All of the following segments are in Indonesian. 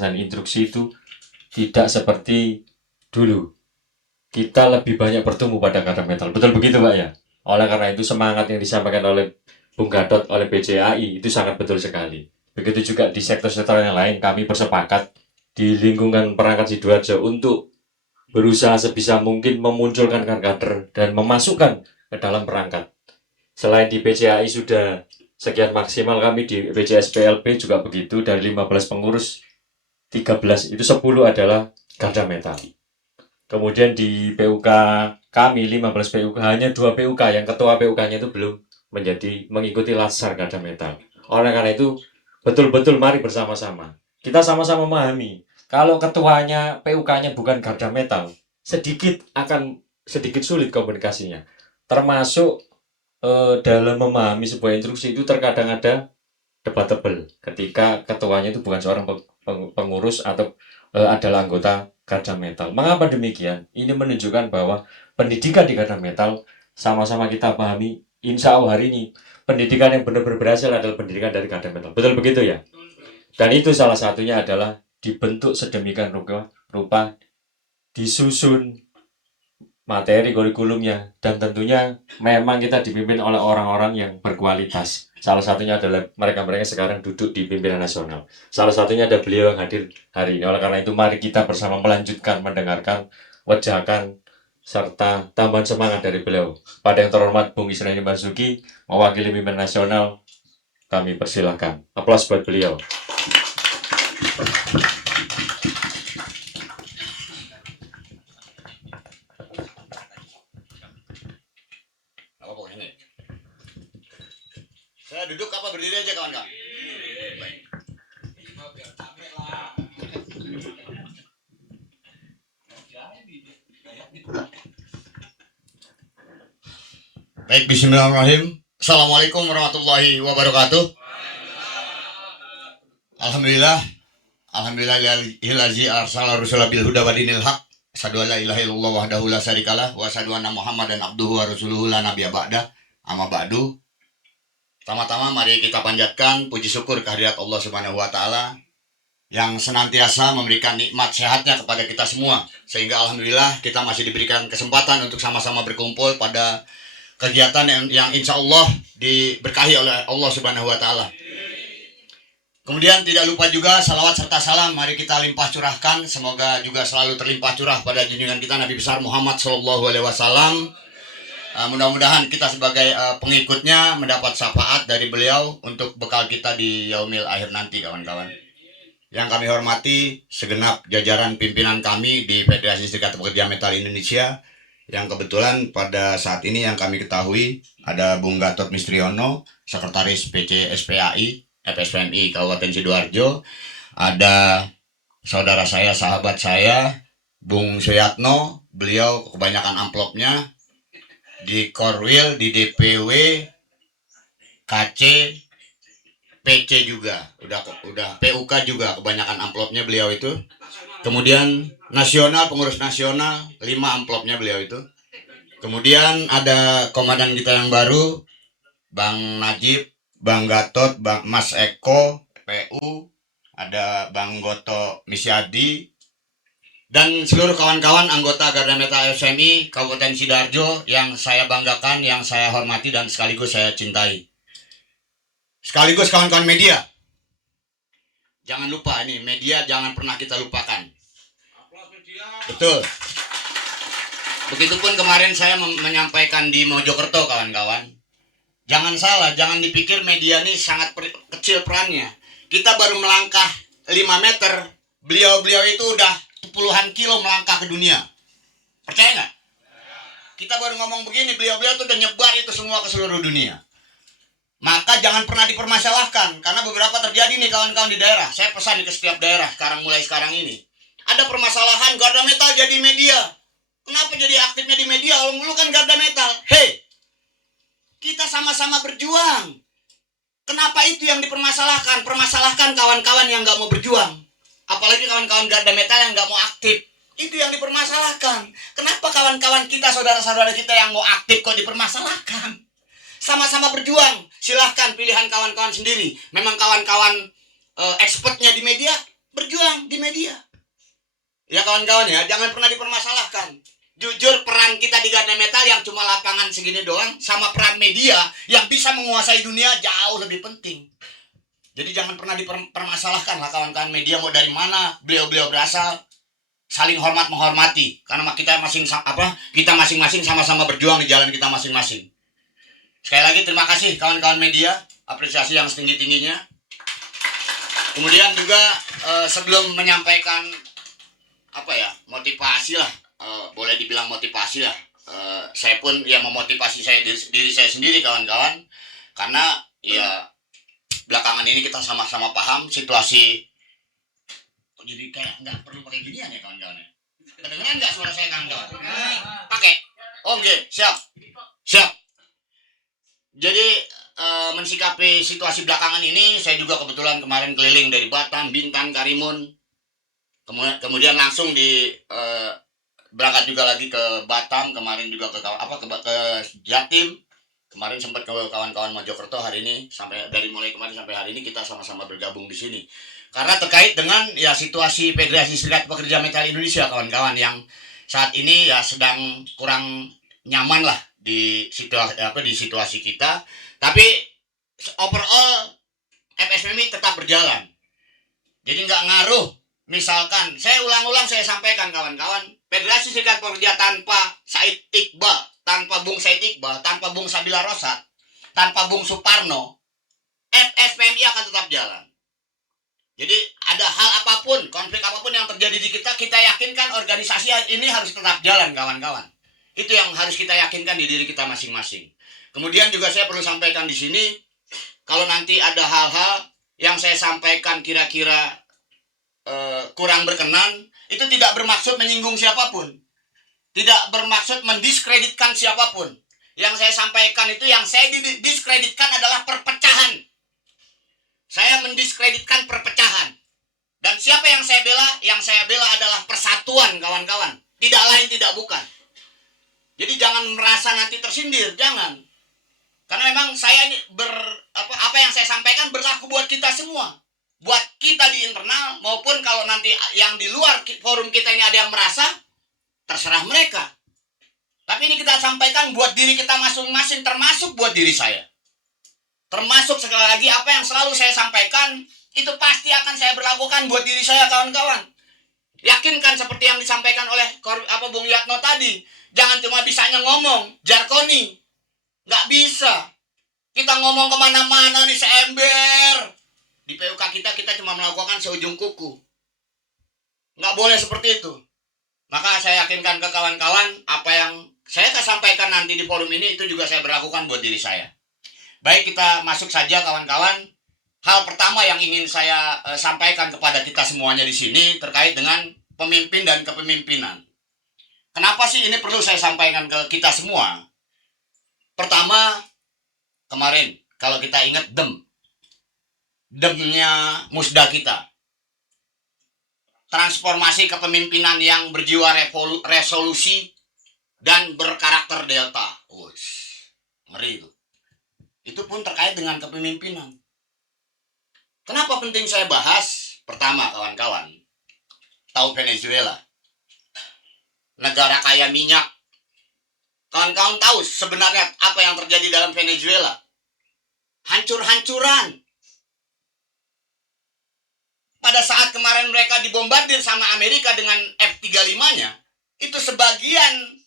pelaksanaan instruksi itu tidak seperti dulu. Kita lebih banyak bertumbuh pada Garda Metal. Betul begitu Pak ya? Oleh karena itu semangat yang disampaikan oleh Bung Gatot, oleh BCAI itu sangat betul sekali. Begitu juga di sektor-sektor yang lain, kami bersepakat di lingkungan perangkat Sidoarjo untuk berusaha sebisa mungkin memunculkan kader dan memasukkan ke dalam perangkat. Selain di BCAI sudah sekian maksimal, kami di BCSPLB juga begitu. Dari 15 pengurus, 13 itu 10 adalah Garda Metal. Kemudian di PUK kami 15 PUK, hanya 2 PUK yang ketua PUK-nya itu belum mengikuti latsar Garda Metal. Oleh karena itu betul-betul mari bersama-sama kita sama-sama memahami kalau ketuanya PUK-nya bukan Garda Metal, sedikit sulit komunikasinya. Termasuk dalam memahami sebuah instruksi itu terkadang ada debatable ketika ketuanya itu bukan seorang pengurus atau adalah anggota Garda Metal. Mengapa demikian? Ini menunjukkan bahwa pendidikan di Garda Metal sama-sama kita pahami, insya Allah hari ini pendidikan yang benar-benar berhasil adalah pendidikan dari Garda Metal. Betul begitu ya? Dan itu salah satunya adalah dibentuk sedemikian rupa disusun materi kurikulumnya, dan tentunya memang kita dipimpin oleh orang-orang yang berkualitas. Salah satunya adalah mereka-mereka sekarang duduk di pimpinan nasional. Salah satunya ada beliau yang hadir hari ini. Oleh karena itu mari kita bersama melanjutkan mendengarkan wejakan serta tambahan semangat dari beliau. Pada yang terhormat Bung Isnani Marzuki mewakili pimpinan nasional, kami persilahkan. Aplaus buat beliau. Saya duduk apa berdiri aja kawan-kawan? Baik, bismillahirrahmanirrahim. Assalamualaikum warahmatullahi wabarakatuh. Alhamdulillahillazi arsala rasulahu bil huda wa dinil haq. Asyhadu an la ilaha illallah wahdahu la syarikalah wa asyhadu anna Muhammadan abduhu wa rasuluhu la nabiyya ba'da. Amma ba'du. Pertama-tama mari kita panjatkan puji syukur kehadirat Allah Subhanahu wa taala yang senantiasa memberikan nikmat sehatnya kepada kita semua, sehingga alhamdulillah kita masih diberikan kesempatan untuk sama-sama berkumpul pada kegiatan yang insya Allah diberkahi oleh Allah Subhanahu wa taala. Kemudian tidak lupa juga salawat serta salam mari kita limpah curahkan, semoga juga selalu terlimpah curah pada junjungan kita Nabi besar Muhammad sallallahu alaihi wasallam. Mudah-mudahan kita sebagai pengikutnya mendapat syafaat dari beliau untuk bekal kita di yaumil akhir nanti, kawan-kawan. Yang kami hormati segenap jajaran pimpinan kami di Federasi Serikat Pekerja Metal Indonesia, yang kebetulan pada saat ini yang kami ketahui ada Bung Gatot Mistriono, Sekretaris PC SPAI, FSPMI Kabupaten Sidoarjo, ada saudara saya, sahabat saya, Bung Suyatno, beliau kebanyakan amplopnya, di Korwil, di DPW, KC, PC juga, udah PUK juga kebanyakan amplopnya beliau itu. Kemudian nasional, pengurus nasional 5 amplopnya beliau itu. Kemudian ada komandan kita yang baru, Bang Najib, Bang Gatot, Bang Mas Eko, PU, ada Bang Goto Misyadi, dan seluruh kawan-kawan anggota Garda Metal FSMI Kabupaten Sidoarjo yang saya banggakan, yang saya hormati, dan sekaligus saya cintai. Sekaligus kawan-kawan media, jangan lupa ini media, jangan pernah kita lupakan. Betul. Begitupun kemarin saya menyampaikan di Mojokerto, kawan-kawan. Jangan salah, jangan dipikir media ini sangat kecil perannya. Kita baru melangkah 5 meter, beliau-beliau itu udah puluhan kilo melangkah ke dunia. Percaya nggak? Kita baru ngomong begini, beliau-beliau tuh udah nyebar itu semua ke seluruh dunia. Maka jangan pernah dipermasalahkan, karena beberapa terjadi nih kawan-kawan di daerah. Saya pesan nih ke setiap daerah mulai sekarang ini. Ada permasalahan Garda Metal jadi media. Kenapa jadi aktifnya di media? Kalau dulu kan Garda Metal. Hei, kita sama-sama berjuang. Kenapa itu yang dipermasalahkan? Permasalahkan kawan-kawan yang nggak mau berjuang. Apalagi kawan-kawan Garda Metal yang nggak mau aktif. Itu yang dipermasalahkan. Kenapa kawan-kawan kita, saudara-saudara kita yang mau aktif kok dipermasalahkan? Sama-sama berjuang. Silahkan pilihan kawan-kawan sendiri. Memang kawan-kawan expertnya di media, berjuang di media. Ya kawan-kawan ya, jangan pernah dipermasalahkan. Jujur peran kita di Garda Metal yang cuma lapangan segini doang, sama peran media yang bisa menguasai dunia jauh lebih penting. Jadi jangan pernah dipermasalahkan lah kawan-kawan media mau dari mana beliau-beliau berasal. Saling hormat menghormati karena kita masing-masing sama-sama berjuang di jalan kita masing-masing. Sekali lagi terima kasih kawan-kawan media, apresiasi yang setinggi-tingginya. Kemudian juga sebelum menyampaikan motivasi lah, boleh dibilang motivasi lah. Saya pun ya memotivasi diri saya sendiri kawan-kawan, karena ya belakangan ini kita sama-sama paham situasi. Jadi kayak nggak perlu pakai ginian ya kawan-kawan ya. Kedengeran nggak suara saya kawan-kawan? Pakai. Oke, siap. Jadi mensikapi situasi belakangan ini, saya juga kebetulan kemarin keliling dari Batam, Bintan, Karimun. Kemudian langsung berangkat juga lagi ke Batam, kemarin juga ke Jatim. Kemarin sempat ke kawan-kawan Mojokerto, hari ini mulai kemarin sampai hari ini kita sama-sama bergabung di sini. Karena terkait dengan ya situasi Federasi Serikat Pekerja Metal Indonesia kawan-kawan yang saat ini ya sedang kurang nyaman lah di situasi kita. Tapi overall FSMI tetap berjalan. Jadi nggak ngaruh. Misalkan saya ulang-ulang saya sampaikan kawan-kawan, Federasi Serikat Pekerja tanpa Said Iqbal, tanpa Bung Said Iqbal, tanpa Bung Sabila Rosat, tanpa Bung Suparno, FSPMI akan tetap jalan. Jadi ada hal apapun, konflik apapun yang terjadi di kita yakinkan organisasi ini harus tetap jalan kawan-kawan. Itu yang harus kita yakinkan di diri kita masing-masing. Kemudian juga saya perlu sampaikan di sini, kalau nanti ada hal-hal yang saya sampaikan kira-kira kurang berkenan, itu tidak bermaksud menyinggung siapapun. Tidak bermaksud mendiskreditkan siapapun. Yang saya sampaikan itu, yang saya didiskreditkan adalah perpecahan. Saya mendiskreditkan perpecahan. Dan siapa yang saya bela? Yang saya bela adalah persatuan kawan-kawan. Tidak lain tidak bukan. Jadi jangan merasa nanti tersindir, jangan. Karena memang saya ini apa yang saya sampaikan berlaku buat kita semua. Buat kita di internal maupun kalau nanti yang di luar forum kita ini ada yang merasa, terserah mereka. Tapi ini kita sampaikan buat diri kita masing-masing, termasuk buat diri saya. Termasuk sekali lagi apa yang selalu saya sampaikan, itu pasti akan saya berlakukan buat diri saya kawan-kawan. Yakinkan seperti yang disampaikan oleh Bung Yatno tadi. Jangan cuma bisanya ngomong, jargoni. Nggak bisa. Kita ngomong kemana-mana nih seember. Di PUK kita cuma melakukan seujung kuku. Nggak boleh seperti itu. Maka saya yakinkan ke kawan-kawan, apa yang saya akan sampaikan nanti di forum ini, itu juga saya berlakukan buat diri saya. Baik, kita masuk saja kawan-kawan. Hal pertama yang ingin saya sampaikan kepada kita semuanya di sini terkait dengan pemimpin dan kepemimpinan. Kenapa sih ini perlu saya sampaikan ke kita semua? Pertama, kemarin kalau kita ingat demnya musda kita. Transformasi kepemimpinan yang berjiwa resolusi dan berkarakter delta. Ngeri itu. Itu pun terkait dengan kepemimpinan. Kenapa penting saya bahas? Pertama kawan-kawan, tahu Venezuela, negara kaya minyak. Kawan-kawan tahu sebenarnya apa yang terjadi dalam Venezuela? Hancur-hancuran. Pada saat kemarin mereka dibombardir sama Amerika dengan F-35-nya, itu sebagian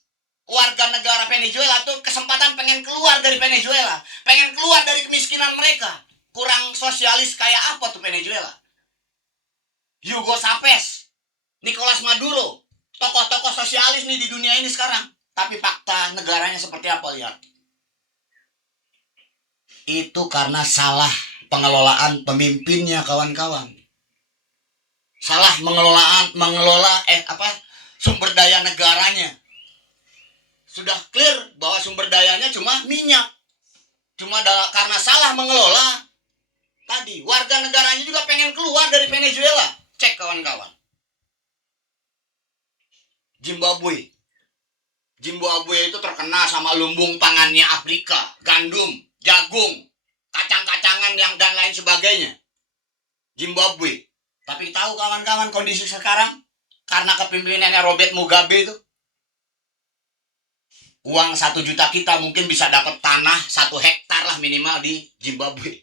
warga negara Venezuela tuh kesempatan pengen keluar dari Venezuela, pengen keluar dari kemiskinan mereka. Kurang sosialis kayak apa tuh Venezuela? Hugo Chavez, Nicolas Maduro, tokoh-tokoh sosialis nih di dunia ini sekarang. Tapi fakta negaranya seperti apa, lihat. Itu karena salah pengelolaan pemimpinnya kawan-kawan. Salah mengelola sumber daya negaranya. Sudah clear bahwa sumber dayanya cuma minyak. Karena salah mengelola, tadi warga negaranya juga pengen keluar dari Venezuela. Cek kawan-kawan. Zimbabwe itu terkenal sama lumbung pangannya Afrika, gandum, jagung, kacang-kacangan yang dan lain sebagainya. Zimbabwe Tapi tahu kawan-kawan kondisi sekarang? Karena kepemimpinannya Robert Mugabe itu, uang 1 juta kita mungkin bisa dapat tanah 1 hektar lah minimal di Zimbabwe.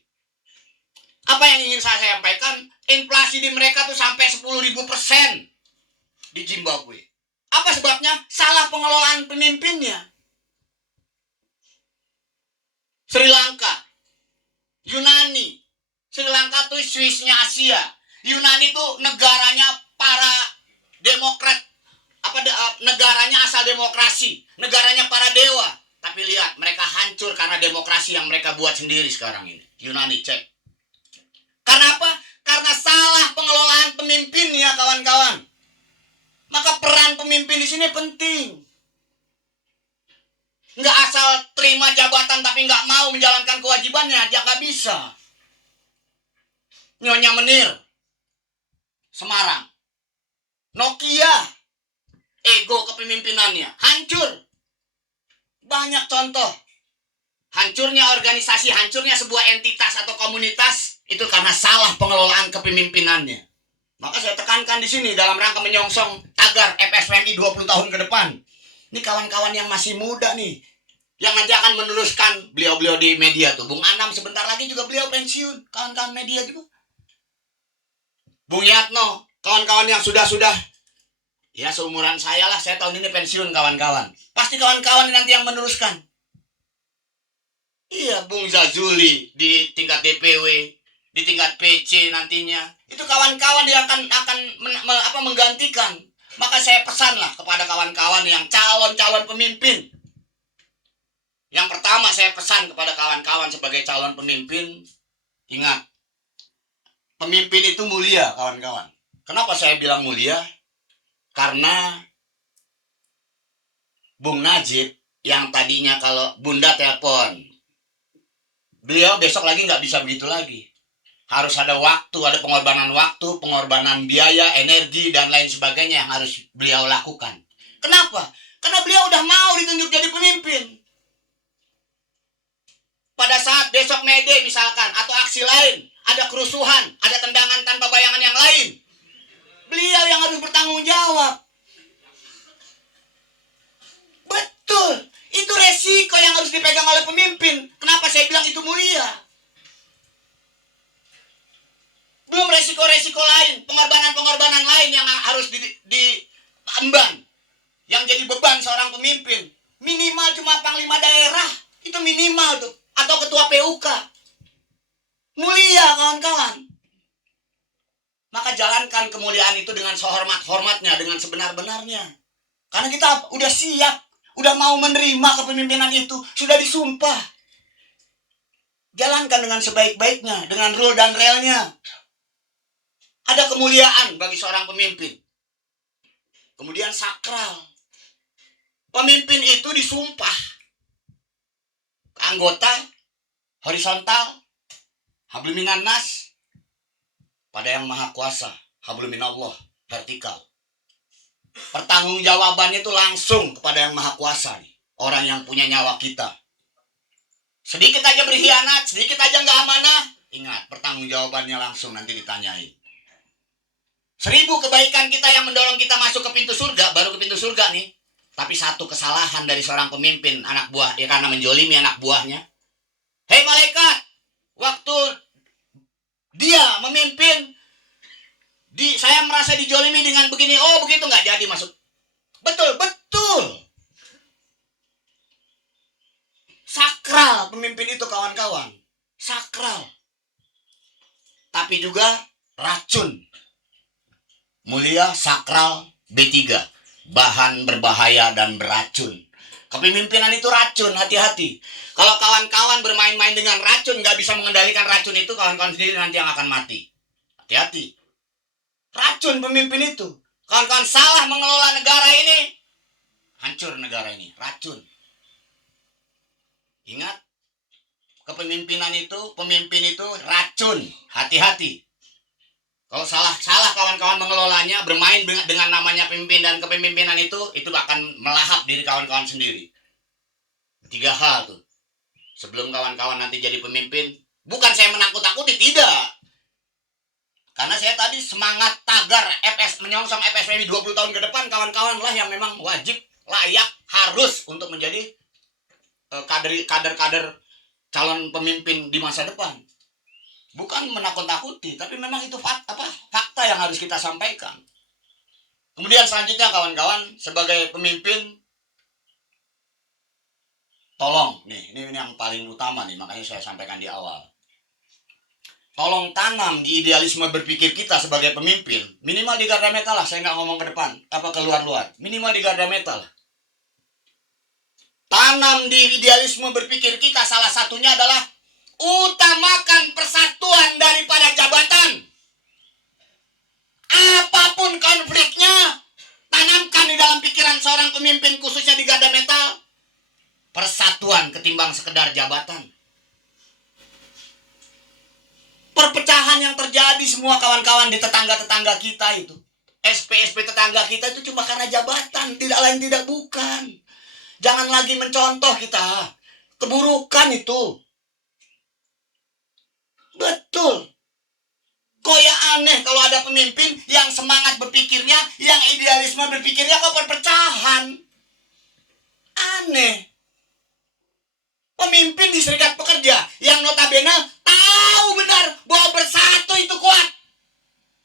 Apa yang ingin saya sampaikan? Inflasi di mereka tuh sampai 10.000% di Zimbabwe. Apa sebabnya? Salah pengelolaan pemimpinnya. Sri Lanka, Yunani. Sri Lanka tuh Swissnya Asia. Yunani tuh negaranya para demokrat. Negaranya asal demokrasi. Negaranya para dewa. Tapi lihat, mereka hancur karena demokrasi yang mereka buat sendiri sekarang ini. Yunani, cek. Karena apa? Karena salah pengelolaan pemimpinnya, kawan-kawan. Maka peran pemimpin di sini penting. Nggak asal terima jabatan tapi nggak mau menjalankan kewajibannya, dia nggak bisa. Nyonya Menir, Semarang, Nokia, ego kepemimpinannya hancur. Banyak contoh. Hancurnya organisasi, hancurnya sebuah entitas atau komunitas itu karena salah pengelolaan kepemimpinannya. Maka saya tekankan di sini dalam rangka menyongsong tagar FSPMI 20 tahun ke depan. Ini kawan-kawan yang masih muda nih, yang nanti akan meneruskan beliau-beliau di media tuh. Bung Anam sebentar lagi juga beliau pensiun, kawan-kawan media juga. Bung Yatno, kawan-kawan yang sudah ya seumuran saya lah, saya tahun ini pensiun kawan-kawan. Pasti kawan-kawan nanti yang meneruskan. Iya, Bung Zazuli di tingkat DPW, di tingkat PC nantinya. Itu kawan-kawan yang akan menggantikan. Maka saya pesanlah kepada kawan-kawan yang calon-calon pemimpin. Yang pertama saya pesan kepada kawan-kawan sebagai calon pemimpin, ingat, pemimpin itu mulia, kawan-kawan. Kenapa saya bilang mulia? Karena Bung Najib yang tadinya kalau Bunda telepon, beliau besok lagi nggak bisa begitu lagi. Harus ada waktu, ada pengorbanan waktu, pengorbanan biaya, energi, dan lain sebagainya yang harus beliau lakukan. Kenapa? Karena beliau udah mau ditunjuk jadi pemimpin. Pada saat besok Mede misalkan, atau aksi lain, ada kerusuhan, ada tendangan tanpa bayangan yang lain, beliau yang harus bertanggung jawab. Betul, itu resiko yang harus dipegang oleh pemimpin. Kenapa saya bilang itu mulia? Belum resiko-resiko lain, pengorbanan-pengorbanan lain yang harus diemban, yang jadi beban seorang pemimpin. Minimal cuma panglima daerah, itu minimal tuh, atau ketua PUK. Mulia, kawan-kawan. Maka jalankan kemuliaan itu dengan sehormat-hormatnya, dengan sebenar-benarnya. Karena kita udah siap, udah mau menerima kepemimpinan itu, sudah disumpah. Jalankan dengan sebaik-baiknya, dengan rule dan relnya. Ada kemuliaan bagi seorang pemimpin. Kemudian sakral. Pemimpin itu disumpah. Anggota, horizontal, hablum minan nas, pada yang maha kuasa, hablum minallah, vertikal. Pertanggungjawabannya itu langsung kepada yang maha kuasa nih. Orang yang punya nyawa kita. Sedikit aja berkhianat, sedikit aja nggak amanah, ingat, pertanggungjawabannya langsung nanti ditanyain. 1000 kebaikan kita yang mendorong kita masuk ke pintu surga, baru ke pintu surga nih. Tapi satu kesalahan dari seorang pemimpin, anak buah, ya karena menjolimi anak buahnya. Hei malaikat, waktu dia memimpin, saya merasa dijolimi dengan begini, oh begitu nggak jadi masuk. Betul. Sakral pemimpin itu, kawan-kawan. Sakral. Tapi juga racun. Mulia, sakral, B3. Bahan berbahaya dan beracun. Kepemimpinan itu racun, hati-hati. Kalau kawan-kawan bermain-main dengan racun, nggak bisa mengendalikan racun itu, kawan-kawan sendiri nanti yang akan mati. Hati-hati. Racun pemimpin itu. Kawan-kawan salah mengelola negara ini, hancur negara ini. Racun. Ingat, kepemimpinan itu, pemimpin itu racun. Hati-hati. Kalau salah kawan-kawan mengelolanya, bermain dengan namanya pemimpin dan kepemimpinan itu akan melahap diri kawan-kawan sendiri. 3 hal tuh. Sebelum kawan-kawan nanti jadi pemimpin, bukan saya menakut-takuti, tidak. Karena saya tadi semangat tagar menyongsong FSPB 20 tahun ke depan, kawan-kawan lah yang memang wajib, layak, harus untuk menjadi kader-kader calon pemimpin di masa depan. Bukan menakut-nakuti, tapi memang itu fakta yang harus kita sampaikan. Kemudian selanjutnya kawan-kawan, sebagai pemimpin, tolong, ini yang paling utama nih, makanya saya sampaikan di awal. Tolong tanam di idealisme berpikir kita sebagai pemimpin, minimal di garda metal lah, saya nggak ngomong ke depan, keluar-luar, minimal di garda metal. Tanam di idealisme berpikir kita, salah satunya adalah utamakan persatuan daripada jabatan. Apapun konfliknya, tanamkan di dalam pikiran seorang pemimpin, khususnya di garda metal, persatuan ketimbang sekedar jabatan. Perpecahan yang terjadi semua kawan-kawan di tetangga-tetangga kita itu, SP tetangga kita itu cuma karena jabatan, tidak lain tidak bukan. Jangan lagi mencontoh kita, keburukan itu. Betul. Kok ya aneh kalau ada pemimpin yang semangat berpikirnya, yang idealisme berpikirnya kok perpecahan. Aneh. Pemimpin di Serikat Pekerja yang notabene tahu benar bahwa bersatu itu kuat.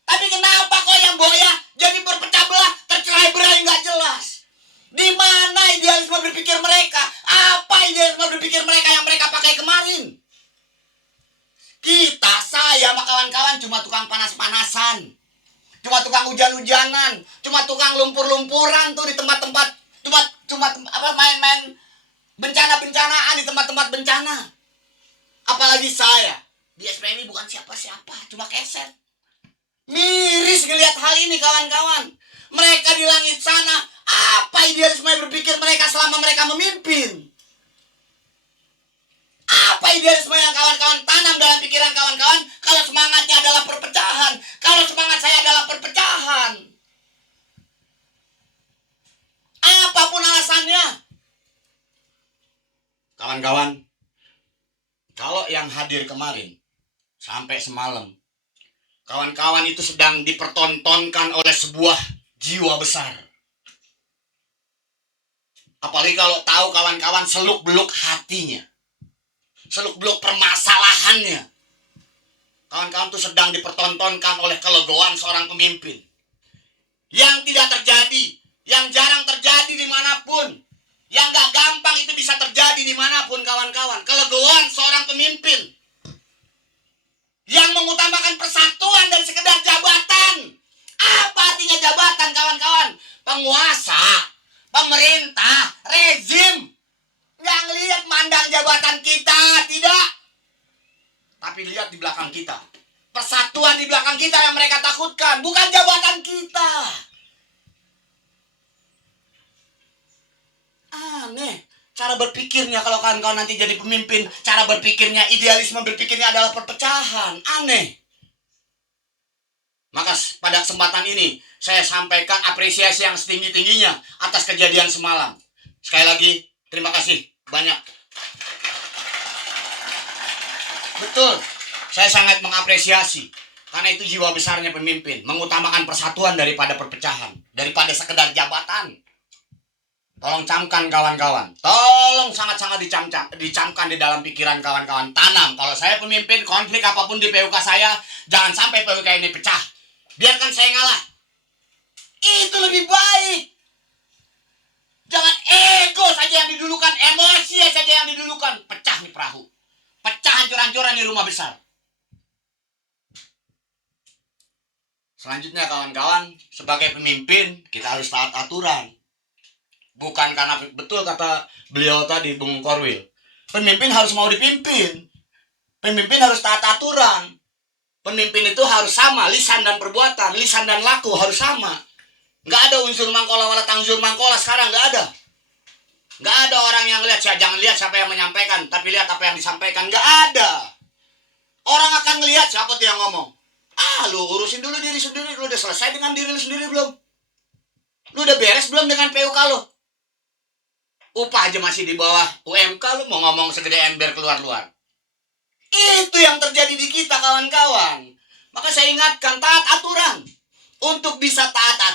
Tapi kenapa kok yang boya jadi berpecah belah, tercerai-berai nggak jelas? Di mana idealisme berpikir mereka? Apa idealisme berpikir mereka yang mereka pakai kemarin? Kita, saya sama kawan-kawan cuma tukang panas-panasan, cuma tukang hujan-hujanan, cuma tukang lumpur-lumpuran tuh di tempat-tempat, cuma main-main bencana-bencanaan di tempat-tempat bencana. Apalagi saya di SPMI bukan siapa-siapa, cuma keset. Miris ngelihat hal ini kawan-kawan. Mereka di langit sana, apa idealisme berpikir mereka selama mereka memimpin? Apa idealisme yang kawan-kawan tanam dalam pikiran kawan-kawan kalau semangatnya adalah perpecahan? Kalau semangat saya adalah perpecahan. Apapun alasannya. Kawan-kawan, kalau yang hadir kemarin sampai semalam, kawan-kawan itu sedang dipertontonkan oleh sebuah jiwa besar. Apalagi kalau tahu kawan-kawan seluk-beluk hatinya, seluk-beluk permasalahannya. Kawan-kawan itu sedang dipertontonkan oleh kelegoan seorang pemimpin. Yang tidak terjadi, yang jarang terjadi dimanapun. Yang gak gampang itu bisa terjadi dimanapun kawan-kawan. Kelegoan seorang pemimpin yang mengutamakan persatuan dan sekedar jabatan. Apa artinya jabatan kawan-kawan? Penguasa, pemerintah, rezim. Yang lihat mandang jabatan kita, tidak. Tapi lihat di belakang kita. Persatuan di belakang kita yang mereka takutkan, bukan jabatan kita. Aneh. Cara berpikirnya kalau kawan-kawan nanti jadi pemimpin, cara berpikirnya, idealisme berpikirnya adalah perpecahan. Aneh. Maka pada kesempatan ini, saya sampaikan apresiasi yang setinggi-tingginya atas kejadian semalam. Sekali lagi, terima kasih banyak. Betul, saya sangat mengapresiasi. Karena itu jiwa besarnya pemimpin, mengutamakan persatuan daripada perpecahan, daripada sekedar jabatan. Tolong camkan kawan-kawan, tolong sangat-sangat dicamkan di dalam pikiran kawan-kawan. Tanam, kalau saya pemimpin, konflik apapun di PUK saya, jangan sampai PUK ini pecah. Biarkan saya ngalah. Itu lebih baik. Jangan ego saja yang didulukan, emosi saja yang didulukan. Pecah nih perahu. Pecah hancur-hancuran di rumah besar. Selanjutnya kawan-kawan, sebagai pemimpin, kita harus taat aturan. Bukan karena betul kata beliau tadi, Bung Korwil. Pemimpin harus mau dipimpin. Pemimpin harus taat aturan. Pemimpin itu harus sama, lisan dan perbuatan, lisan dan laku harus sama. Nggak ada unsur mangkola wala tangzur mangkola sekarang, nggak ada. Nggak ada orang yang lihat, jangan lihat siapa yang menyampaikan, tapi lihat apa yang disampaikan. Nggak ada. Orang akan ngelihat siapa tuh yang ngomong. Lu urusin dulu diri sendiri, lu udah selesai dengan diri lu sendiri belum? Lu udah beres belum dengan PUK lu? Upah aja masih di bawah UMK, lu mau ngomong segede ember keluar-luar. Itu yang terjadi di kita kawan-kawan. Maka saya ingatkan, taat aturan. Untuk bisa taat